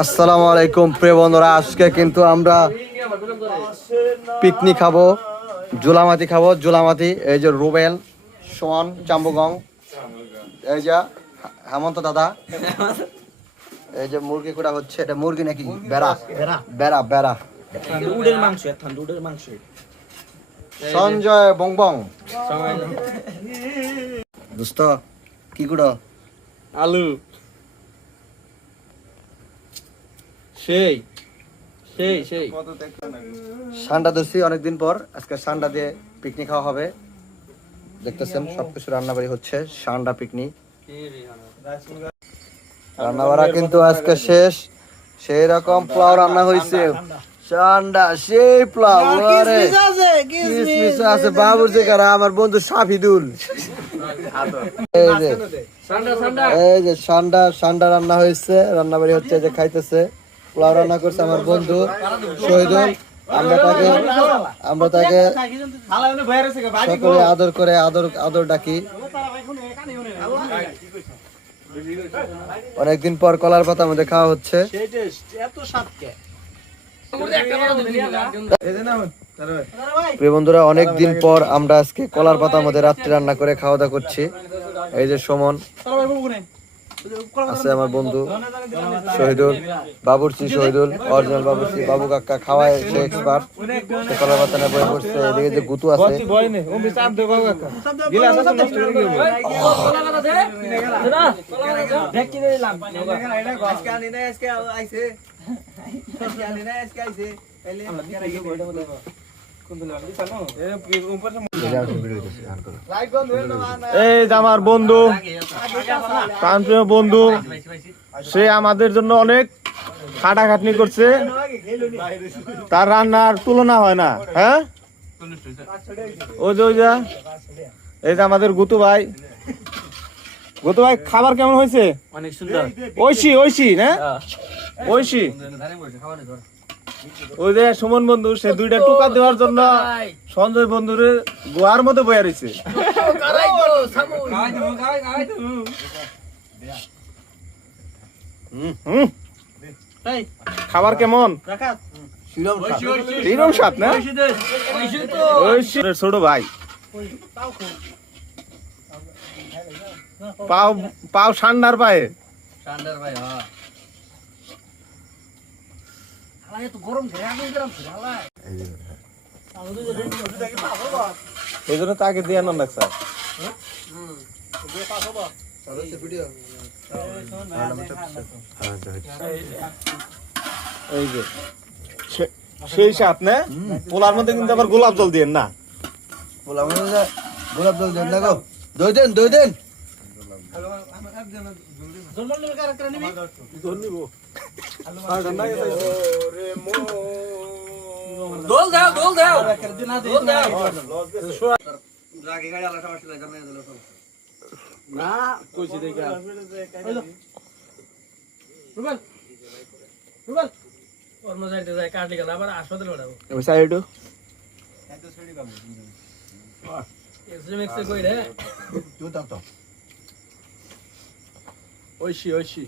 আসসালামু আলাইকুম, প্রিয় বন্ধুরা। আজকে কিন্তু আমরা পিকনিক খাব, জুলামাতি খাব। জুলামাতি, এই যে রুবেল সোয়ান চাম্বুগং, এই যে হেমন্ত দাদা। এই যে মুরগি কুড়া হচ্ছে এটা মুরগি নাকি? বেড়া। বেড়া। বেড়া উডের মাংস এখন উডের মাংস। সঞ্জয় বংবং। দোস্ত কি কুড়ো? আলু। সেই সেই সেই। সান্ডা দোষী অনেকদিন পর আজকে সান্ডা দিয়ে পিকনিক খাওয়া হবে। দেখতেছেন সবকিছু রান্নাবাড়ি হচ্ছে সান্ডা পিকনিক রান্নাবাড়া কিন্তু আজকে শেষ। সেই রকম পোলাও রান্না হয়েছে সেই পোলাও আরে কিসমিস আছে বাবুর আমার বন্ধু সাফিদুল। এই যে এই রান্না হয়েছে হচ্ছে যে খাইতেছে। পোলাও রান্না করছে আমার বন্ধু শহীদুল। আমরা তাকে আমরা তাকে সকলে আদর করে আদর আদর ডাকি। অনেকদিন পর কলার পাতা আমাদের খাওয়া হচ্ছে। প্রিয় বন্ধুরা অনেকদিন পর আমরা আজকে কলার পাতা আমাদের রাত্রে রান্না করে খাওয়া দাওয়া করছি। এই যে সুমন। আছে আমার বন্ধু শহীদুল, বাবুরচি শহীদুল, অরিজিনাল বাবুরচি, বাবু কাকা খাওয়ায় এক্সপার্ট সে বয়ে পড়ছে, এদিকে যে গুতু আছে। এই যে আমার বন্ধু প্রাণপ্রিয় বন্ধু সে আমাদের জন্য অনেক খাটাখাটনি করছে। তার রান্নার তুলনা হয় না হ্যাঁ? ওই যে ওই যে এই যে আমাদের গুতু ভাই। গুতু ভাই খাবার কেমন হয়েছে? অনেক সুন্দর। ঐশী ঐশী না ঐশী। ওই যে সুমন বন্ধু সে দুইটা টুকা দেওয়ার জন্য সঞ্জয় বন্ধুরে গোয়ার মধ্যে বয়া রয়েছে হুম। খাবার কেমন? না? ছোট ভাই। পাও পাও ঠান্ডার পায়ে। এই জন্য তাকে দিয়ে আনন্দ স্যার। এই যে সেই সাত না? পোলার মধ্যে কিন্তু আবার গোলাপ জল দিয়ে না? গোলাপ জল দেন না গো দই দেন দই দেন। দোল দাও দোল দাও। দোল দাও। না কইছি দেখি রুবেল রুবেল। কর্মচারীতে যায় কাটলি গেল আবার হাসপাতালে ওঠাবো সাইড এক্সরে মেক্সরে কই রে তুই দাও তো। ঐশী ঐশী